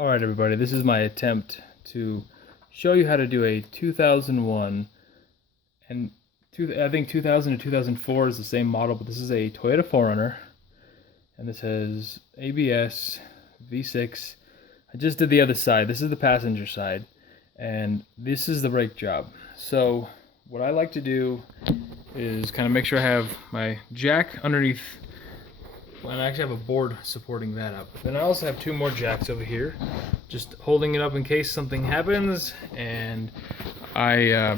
Alright everybody, this is my attempt to show you how to do a 2001, and I think 2000 to 2004 is the same model, but this is a Toyota 4Runner, and this has ABS, V6. I just did the other side. This is the passenger side, and this is the brake job. So what I like to do is kind of make sure I have my jack underneath. And I actually have a board supporting that up. Then I also have two more jacks over here, just holding it up in case something happens. And I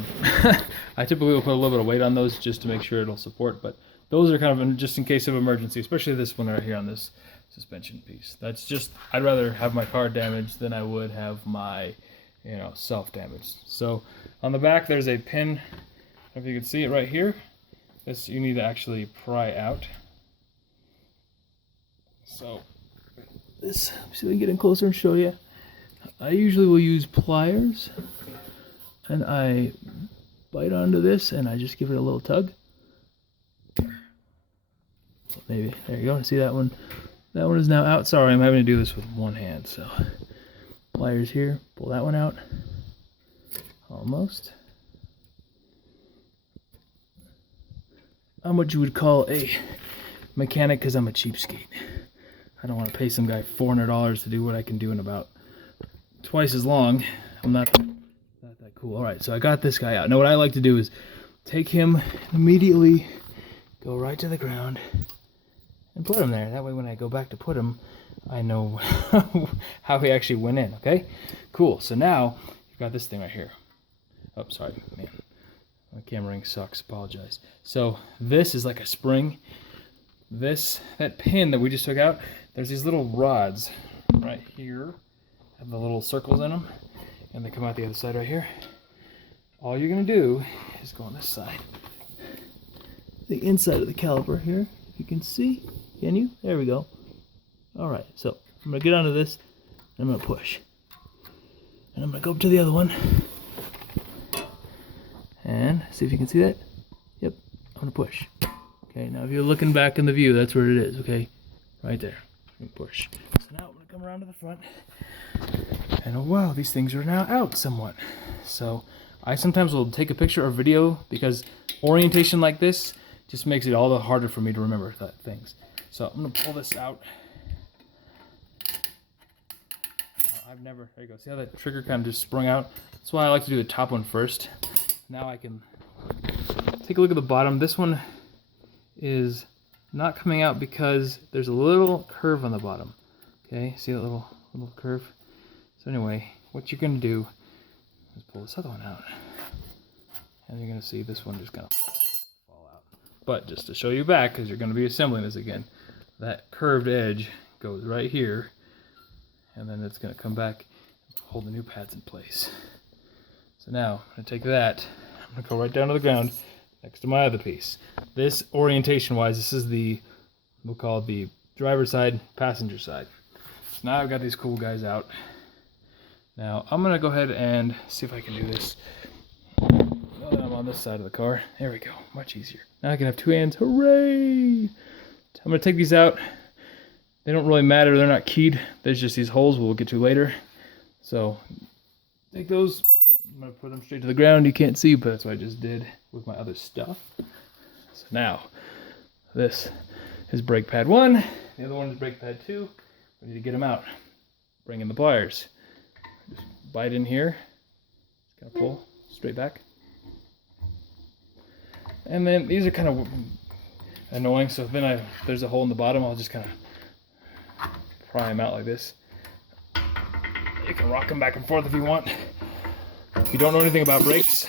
I typically will put a little bit of weight on those just to make sure it'll support. But those are kind of just in case of emergency, especially this one right here on this suspension piece. That's just, I'd rather have my car damaged than I would have my, self damaged. So on the back there's a pin. I don't know if you can see it right here. This you need to actually pry out. So this, see if I can get in closer and show you. I usually will use pliers, and I bite onto this and I just give it a little tug. Maybe, there you go, see that one? That one is now out. Sorry, I'm having to do this with one hand, so pliers here, pull that one out. Almost. I'm what you would call a mechanic because I'm a cheapskate. I don't want to pay some guy $400 to do what I can do in about twice as long. I'm not that cool. All right, so I got this guy out. Now what I like to do is take him immediately, go right to the ground, and put him there. That way when I go back to put him, I know how he actually went in, okay? Cool, so now you've got this thing right here. Oh, sorry, man. My camera ring sucks, apologize. So this is like a spring. That pin that we just took out, there's these little rods right here, have the little circles in them, and they come out the other side right here. All you're gonna do is go on this side, the inside of the caliper here. You can see, can you? There we go. All right, so I'm gonna get onto this, and I'm gonna push, and I'm gonna go up to the other one, and see if you can see that. Yep, I'm gonna push. Okay, now if you're looking back in the view, that's where it is, okay? Right there. Push. So now I'm going to come around to the front. And oh wow, these things are now out somewhat. So I sometimes will take a picture or video because orientation like this just makes it all the harder for me to remember things. So I'm going to pull this out. There you go. See how that trigger kind of just sprung out? That's why I like to do the top one first. Now I can take a look at the bottom. This one is not coming out because there's a little curve on the bottom. Okay, see that little curve? So anyway, what you're gonna do is pull this other one out, and you're gonna see this one just gonna fall out. But just to show you back, because you're gonna be assembling this again, that curved edge goes right here, and then it's gonna come back and hold the new pads in place. So now I'm gonna take that, I'm gonna go right down to the ground next to my other piece. This, orientation wise, this is we'll call it the driver's side, passenger side. So now I've got these cool guys out. Now I'm gonna go ahead and see if I can do this. Now that I'm on this side of the car, there we go, much easier. Now I can have two hands, hooray! I'm gonna take these out. They don't really matter, they're not keyed. There's just these holes we'll get to later. So take those, I'm gonna put them straight to the ground. You can't see, but that's what I just did with my other stuff. So now, this is brake pad 1, the other one is brake pad 2. We need to get them out. Bring in the pliers. Just bite in here, just gonna pull straight back. And then these are kind of annoying, so then there's a hole in the bottom, I'll just kind of pry them out like this. You can rock them back and forth if you want. If you don't know anything about brakes,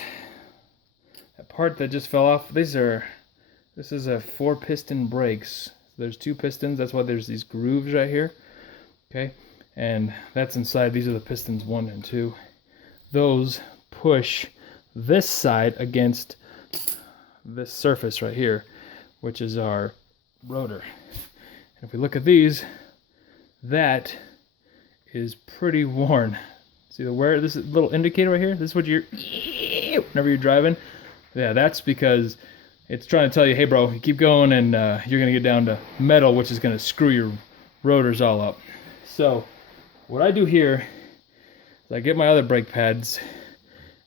that part that just fell off, this is a 4-piston brakes. There's 2 pistons, that's why there's these grooves right here. Okay, and that's inside. These are the pistons 1 and 2. Those push this side against this surface right here, which is our rotor. And if we look at these, that is pretty worn. See this little indicator right here? This is what whenever you're driving. Yeah, that's because it's trying to tell you, hey bro, you keep going and you're gonna get down to metal, which is gonna screw your rotors all up. So what I do here is I get my other brake pads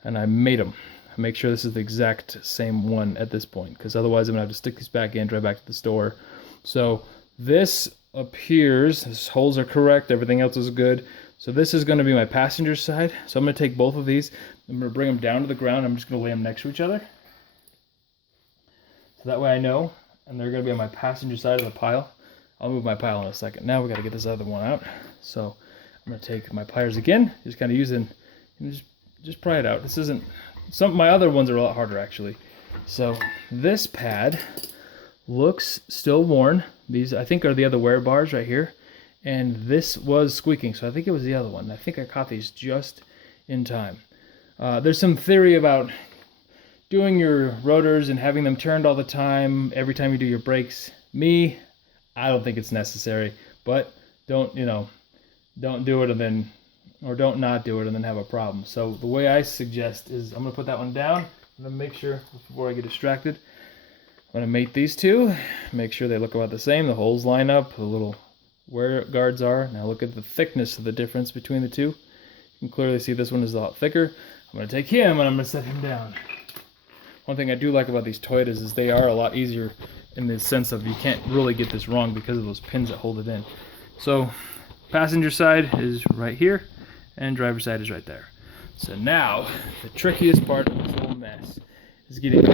and I mate them. I make sure this is the exact same one at this point, because otherwise I'm gonna have to stick these back in, drive back to the store. So this appears, these holes are correct, everything else is good. So this is gonna be my passenger side. So I'm gonna take both of these, I'm gonna bring them down to the ground, I'm just gonna lay them next to each other. So that way I know, and they're gonna be on my passenger side of the pile. I'll move my pile in a second. Now we gotta get this other one out. So I'm gonna take my pliers again, just kind of using, and just pry it out. This isn't, my other ones are a lot harder actually. So this pad looks still worn. These I think are the other wear bars right here. And this was squeaking, so I think it was the other one. I think I caught these just in time. There's some theory about doing your rotors and having them turned all the time, every time you do your brakes. Me, I don't think it's necessary, but don't do it and then, or don't not do it and then have a problem. So the way I suggest is I'm gonna put that one down. I'm gonna make sure, before I get distracted, I'm gonna mate these two, make sure they look about the same, the holes line up, the little wear guards are. Now look at the thickness of the difference between the two. You can clearly see this one is a lot thicker. I'm gonna take him and I'm gonna set him down. One thing I do like about these Toyotas is they are a lot easier in the sense of you can't really get this wrong because of those pins that hold it in. So passenger side is right here and driver side is right there. So now the trickiest part of this whole mess is getting